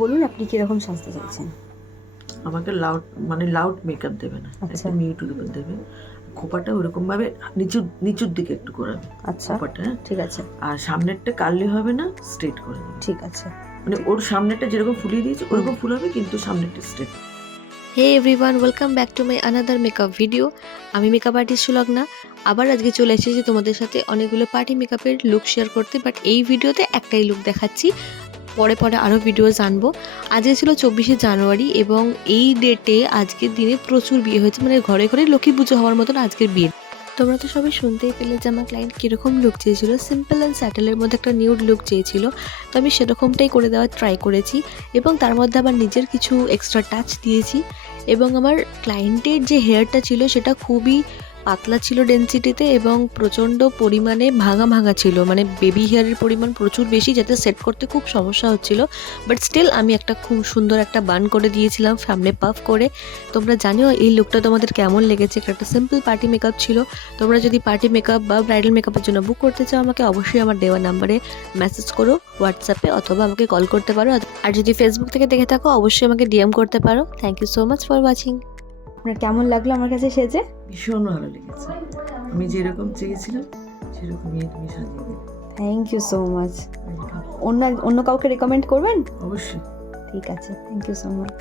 বলুন আপনি কিরকম সাজতে চাইছেন? আমাকে লাউড মেকআপ দেবে না, আচ্ছা। একটা মিউট লুক দেবে। খোপাটা ওরকম ভাবে নিচুর দিকে একটু করাবে। আচ্ছা, খোপাটা, হ্যাঁ? ঠিক আছে। আর সামনেরটা কার্লি হবে না, স্ট্রেট করে দেবে। ঠিক আছে। মানে ওর সামনেটা যেরকম ফুলিয়ে দিয়েছে ওরকম ফুল হবে, কিন্তু সামনেটা straight. Hey everyone, welcome back to my another makeup video. আমি মেকআপ আর্টিস্ট সুলগ্না। আবার আজকে চলে এসেছি তোমাদের সাথে অনেকগুলো পার্টি মেকআপের লুক শেয়ার করতে, বাট এই ভিডিওতে একটাই লুক দেখাচ্ছি। পরে পরে আরও ভিডিও জানবো। আজকে ছিল 24শে জানুয়ারি এবং এই ডেটে আজকের দিনে প্রচুর বিয়ে হয়েছে, মানে ঘরে ঘরে লক্ষ্মী পুজো হওয়ার মতন আজকের বিয়ে। তোমরা তো সবাই শুনতেই পেলে যে আমার ক্লায়েন্ট কীরকম লুক চেয়েছিল। সিম্পল অ্যান্ড স্যাটেলের মধ্যে একটা নিউড লুক চেয়েছিল, তো আমি সেরকমটাই করে দেওয়ার ট্রাই করেছি এবং তার মধ্যে আবার নিজের কিছু এক্সট্রা টাচ দিয়েছি। এবং আমার ক্লায়েন্টের যে হেয়ারটা ছিল সেটা খুবই পাতলা ছিল ডেন্সিটিতে এবং প্রচণ্ড পরিমাণে ভাঙা ভাঙা ছিল, মানে বেবি হেয়ারের পরিমাণ প্রচুর বেশি, যাতে সেট করতে খুব সমস্যা হচ্ছিল। বাট স্টিল আমি একটা খুব সুন্দর একটা বান করে দিয়েছিলাম সামনে পাফ করে। তোমরা জানিও এই লুকটা তোমাদের কেমন লেগেছে। একটা সিম্পল পার্টি মেকআপ ছিল। তোমরা যদি পার্টি মেকআপ বা ব্রাইডাল মেকআপের জন্য বুক করতে চাও, আমাকে অবশ্যই আমার দেওয়া নাম্বারে মেসেজ করো হোয়াটসঅ্যাপে, অথবা আমাকে কল করতে পারো। আর যদি ফেসবুক থেকে দেখে থাকো অবশ্যই আমাকে ডিএম করতে পারো। Thank you so much for watching. আপনার কেমন লাগলো আমার কাছে সেজে? ভীষণ ভালো লেগেছে। আমি যেরকম চেয়েছিলাম সেরকমই তুমি সাজিয়ে দিলে। Thank you so much. অন্য কাউকে রেকমেন্ড করবেন? অবশ্যই। ঠিক আছে, থ্যাংক ইউ সো মাচ।